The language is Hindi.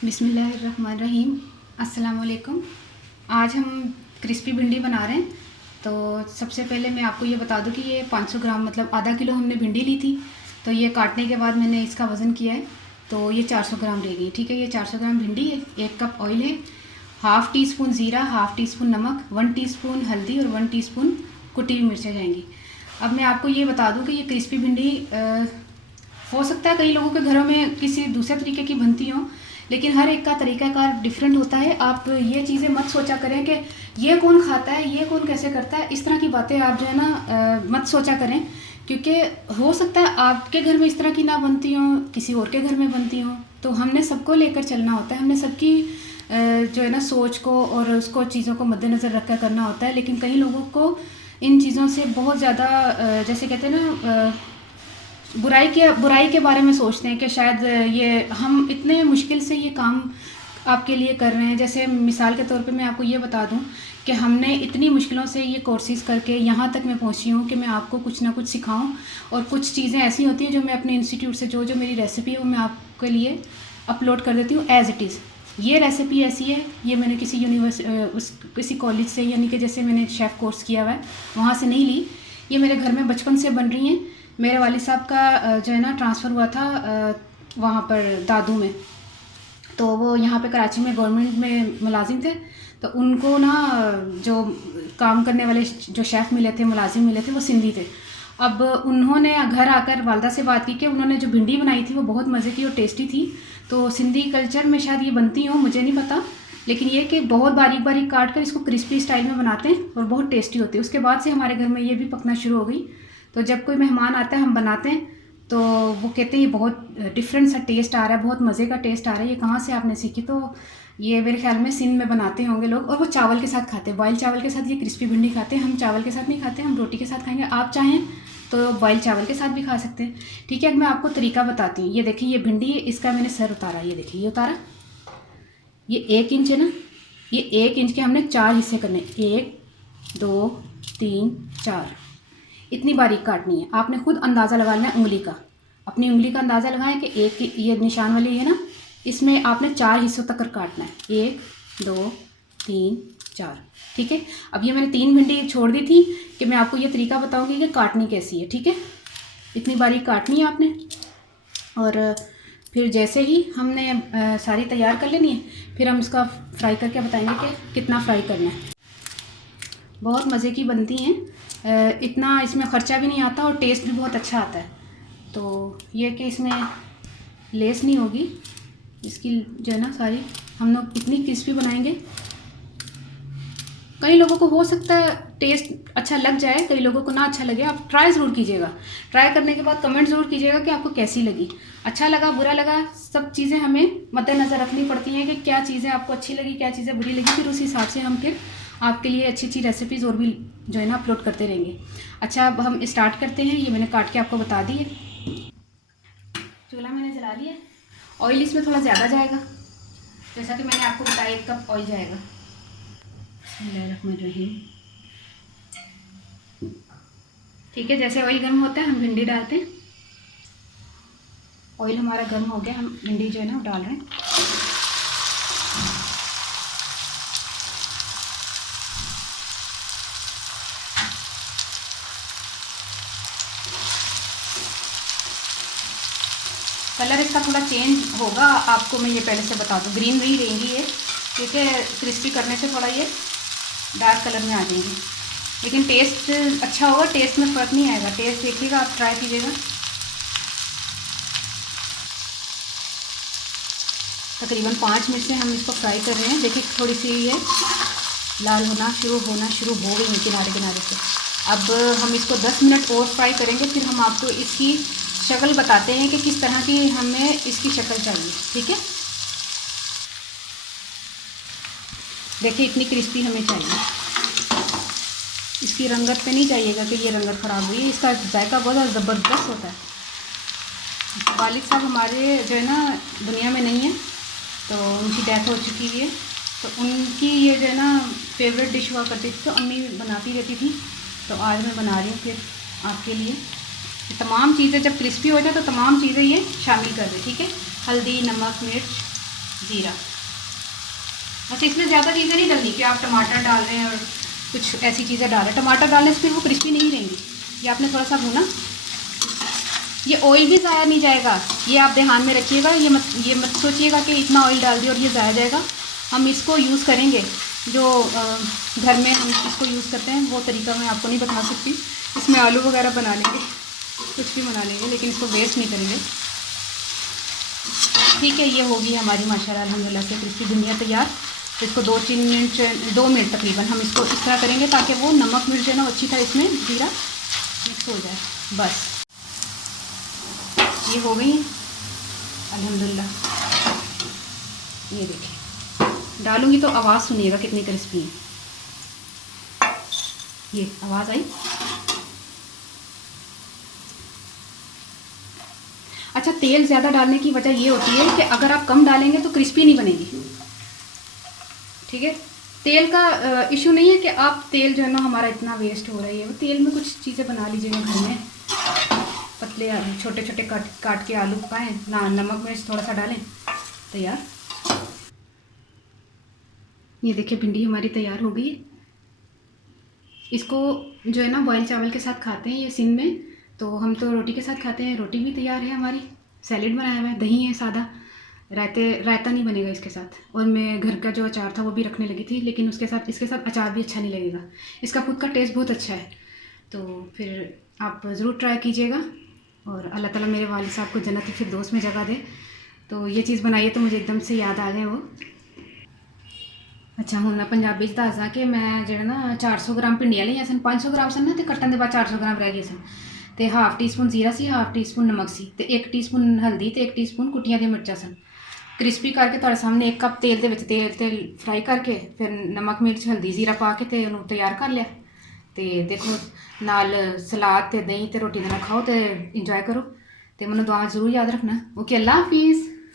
बिस्मिल्लाहिर्रहमानिर्रहीम। अस्सलाम वालेकुम। आज हम क्रिस्पी भिंडी बना रहे हैं। तो सबसे पहले मैं आपको ये बता दूं कि ये 500 ग्राम मतलब आधा किलो हमने भिंडी ली थी। तो ये काटने के बाद मैंने इसका वज़न किया है, तो ये 400 ग्राम रह गई। ठीक है, ये 400 ग्राम भिंडी है, 1 कप ऑयल है, हाफ़ टी स्पून ज़ीरा, हाफ़ टी स्पून नमक, 1 टीस्पून हल्दी और 1 टीस्पून कुटी हुई मिर्चें जाएंगी। अब मैं आपको ये बता दूँ कि ये क्रिस्पी भिंडी हो सकता है कई लोगों के घरों में किसी दूसरे तरीके की बनती हो, लेकिन हर एक का तरीक़ाकार डिफरेंट होता है। आप ये चीज़ें मत सोचा करें कि ये कौन खाता है, ये कौन कैसे करता है, इस तरह की बातें आप जो है ना मत सोचा करें, क्योंकि हो सकता है आपके घर में इस तरह की ना बनती हो, किसी और के घर में बनती हो। तो हमने सबको लेकर चलना होता है, हमने सबकी जो है ना सोच को और उसको चीज़ों को मद्देनज़र रख कर करना होता है। लेकिन कई लोगों को इन चीज़ों से बहुत ज़्यादा जैसे कहते हैं ना बुराई के बारे में सोचते हैं कि शायद ये हम इतने मुश्किल से ये काम आपके लिए कर रहे हैं। जैसे मिसाल के तौर पे मैं आपको ये बता दूं कि हमने इतनी मुश्किलों से ये कोर्सेज़ करके यहाँ तक मैं पहुँची हूँ कि मैं आपको कुछ ना कुछ सिखाऊं। और कुछ चीज़ें ऐसी होती हैं जो मैं अपने इंस्टीट्यूट से जो मेरी रेसिपी है वो मैं आपके लिए अपलोड कर देती हूँ एज़ इट इज़। ये रेसिपी ऐसी है, ये मैंने किसी किसी कॉलेज से, यानी कि जैसे मैंने शेफ़ कोर्स किया हुआ है वहाँ से नहीं ली। ये मेरे घर में बचपन से बन रही हैं। मेरे वालिद साहब का जो है ना ट्रांसफ़र हुआ था वहाँ पर दादू में, तो वो यहाँ पे कराची में गवर्नमेंट में मुलाजिम थे। तो उनको ना जो काम करने वाले जो शेफ़ मिले थे, मुलाजिम मिले थे, वो सिंधी थे। अब उन्होंने घर आकर वालदा से बात की कि उन्होंने जो भिंडी बनाई थी वो बहुत मज़े की और टेस्टी थी। तो सिंधी कल्चर में शायद ये बनती हो, मुझे नहीं पता, लेकिन ये कि बहुत बारीक बारीक काट कर इसको क्रिस्पी स्टाइल में बनाते हैं और बहुत टेस्टी होती है। उसके बाद से हमारे घर में ये भी पकना शुरू हो गई। तो जब कोई मेहमान आता है हम बनाते हैं तो वो कहते हैं ये बहुत डिफरेंट सा टेस्ट आ रहा है, बहुत मज़े का टेस्ट आ रहा है, ये कहाँ से आपने सीखी? तो ये मेरे ख्याल में सिंध में बनाते होंगे लोग, और वो चावल के साथ खाते हैं, बॉयल चावल के साथ ये क्रिस्पी भिंडी खाते हैं। हम चावल के साथ नहीं खाते, हम रोटी के साथ खाएंगे। आप चाहें तो बॉयल चावल के साथ भी खा सकते हैं। ठीक है, मैं आपको तरीका बताती हूँ। ये देखिए, ये भिंडी है, इसका मैंने सर उतारा, ये देखिए, ये उतारा, ये 1 इंच है ना, ये 1 इंच के हमने 4 हिस्से करने, 1 2 3 4, इतनी बारीक काटनी है। आपने खुद अंदाज़ा लगाना है उंगली का, अपनी उंगली का अंदाज़ा लगाएं कि एक ये निशान वाली है ना, इसमें आपने 4 हिस्सों तक कर काटना है, 1 2 3 4। ठीक है, अब ये मैंने 3 भिंडी छोड़ दी थी कि मैं आपको ये तरीका बताऊंगी कि काटनी कैसी है। ठीक है, इतनी बारीक काटनी है आपने, और फिर जैसे ही हमने सारी तैयार कर लेनी है, फिर हम इसका फ्राई करके बताएंगे कि कितना फ्राई करना है। बहुत मज़े की बनती हैं, इतना इसमें ख़र्चा भी नहीं आता और टेस्ट भी बहुत अच्छा आता है। तो ये कि इसमें लेस नहीं होगी इसकी जो है ना, सारी हम लोग इतनी क्रिस्पी बनाएंगे। कई लोगों को हो सकता है टेस्ट अच्छा लग जाए, कई लोगों को ना अच्छा लगे। आप ट्राई ज़रूर कीजिएगा, ट्राई करने के बाद कमेंट ज़रूर कीजिएगा कि आपको कैसी लगी, अच्छा लगा, बुरा लगा। सब चीज़ें हमें मद्देनज़र रखनी पड़ती हैं कि क्या चीज़ें आपको अच्छी लगी, क्या चीज़ें बुरी लगी, फिर उस हिसाब से हम फिर आपके लिए अच्छी अच्छी रेसिपीज़ और भी जो है ना अपलोड करते रहेंगे। अच्छा, अब हम स्टार्ट करते हैं। ये मैंने काट के आपको बता दी है। चूल्हा मैंने जला लिया, ऑयल इसमें थोड़ा ज़्यादा जाएगा, जैसा कि मैंने आपको बताया 1 कप ऑयल जाएगा। बिस्मिल्लाहिर्रहमानिर्रहीम। ठीक है, जैसे ऑयल गर्म होता है हम भिंडी डालते हैं। ऑयल हमारा गर्म हो गया, हम भिंडी जो है ना डाल रहे हैं। कलर इसका थोड़ा चेंज होगा, आपको मैं ये पहले से बता दूँ, ग्रीन नहीं रहेंगी ये, क्योंकि क्रिस्पी करने से थोड़ा ये डार्क कलर में आ जाएंगी, लेकिन टेस्ट अच्छा होगा, टेस्ट में फ़र्क नहीं आएगा। टेस्ट देखिएगा, आप ट्राई कीजिएगा। तकरीबन 5 मिनट से हम इसको फ्राई कर रहे हैं। देखिए थोड़ी सी ये लाल होना शुरू हो गई है किनारे किनारे से। अब हम इसको 10 मिनट और फ्राई करेंगे, फिर हम आपको इसकी शक्ल बताते हैं कि किस तरह की हमें इसकी शक्ल चाहिए। ठीक है, देखिए इतनी क्रिस्पी हमें चाहिए, इसकी रंगत पे नहीं चाहिएगा कि ये रंगत ख़राब हुई है। इसका जायका बहुत ज़बरदस्त होता है। वालिद साहब हमारे जो है ना दुनिया में नहीं है, तो उनकी डेथ हो चुकी है, तो उनकी ये जो है ना फेवरेट डिश हुआ करती थी, तो अम्मी बनाती रहती थी। तो आज मैं बना रही हूँ फिर आपके लिए। तमाम चीज़ें जब क्रिस्पी हो जाए तो तमाम चीज़ें ये शामिल कर दें। ठीक है, हल्दी, नमक, मिर्च, ज़ीरा। अच्छा, इसमें ज़्यादा चीज़ें नहीं डलनी कि आप टमाटर डाल रहे हैं और कुछ ऐसी चीज़ें डाल रहे हैं। टमाटर डालने से फिर वो क्रिस्पी नहीं रहेंगी। ये आपने थोड़ा सा भूना। ये ऑयल भी ज़ाया नहीं जाएगा, ये आप ध्यान में रखिएगा। ये मत सोचिएगा कि इतना ऑयल डाल दिया और ये ज़ाया जाएगा। हम इसको यूज़ करेंगे, जो घर में हम इसको यूज़ करते हैं वो तरीका मैं आपको नहीं बता सकती। इसमें आलू वगैरह बना लेंगे, कुछ भी बना लेंगे, लेकिन इसको वेस्ट नहीं करेंगे। ठीक है, ये होगी हमारी माशाल्लाह अल्हम्दुलिल्लाह से क्रिस्पी भिंडियाँ तैयार। तो इसको 2 मिनट तकरीबन हम इसको इस तरह करेंगे ताकि वो नमक मिर्च जो है ना अच्छी तरह इसमें ज़ीरा मिक्स हो जाए। बस ये हो गई अल्हम्दुलिल्लाह। ये देखिए, डालूंगी तो आवाज़ सुनिएगा कितनी क्रिस्पी है। ये आवाज़ आई। अच्छा, तेल ज़्यादा डालने की वजह ये होती है कि अगर आप कम डालेंगे तो क्रिस्पी नहीं बनेगी। ठीक है, तेल का इशू नहीं है कि आप तेल जो है ना हमारा इतना वेस्ट हो रहा है। वो तेल में कुछ चीज़ें बना लीजिएगा घर में, पतले छोटे छोटे काट के आलू पाएँ ना, नमक मिर्च थोड़ा सा डालें, तैयार। ये देखिए भिंडी हमारी तैयार हो गई। इसको जो है ना बॉयल चावल के साथ खाते हैं ये सिंध में, तो हम तो रोटी के साथ खाते हैं। रोटी भी तैयार है हमारी, सैलेड बनाया हुआ है, दही है सादा, रायता नहीं बनेगा इसके साथ। और मैं घर का जो अचार था वो भी रखने लगी थी, लेकिन इसके साथ अचार भी अच्छा नहीं लगेगा। इसका खुद का टेस्ट बहुत अच्छा है, तो फिर आप ज़रूर ट्राई कीजिएगा। और अल्लाह ताला मेरे वालिद साहब को जन्नत फिरदौस में जगह दे। तो ये चीज़ बनाई है तो मुझे एकदम से याद आ गए वो। अच्छा, हूँ मैं पंजाबी च दसदा कि मैं जो ना 400 ग्राम भिंडियाँ लिया सन। 500 ग्राम सन ना, तो कट्टन के बाद 400 ग्राम रह गए सन। तो हाफ टी स्पून जीरा सी, हाफ टी स्पून नमक सी, तो 1 टी स्पून हल्दी, तो 1 टी स्पून कुटिया दी मिर्चा सन। क्रिस्पी करके तुहाडे सामने 1 कप तेल दे विच तेल फ्राई करके फिर नमक मिर्च हल्दी जीरा पा के ते उन्होंने तैयार कर लिया। तो देखो नाल सलाद ते दही ते रोटी दे नाल खाओ तो इंजॉय करो। तो मैनूं दुआ जरूर याद रखना। ओके, अल्लाह हाफिज़।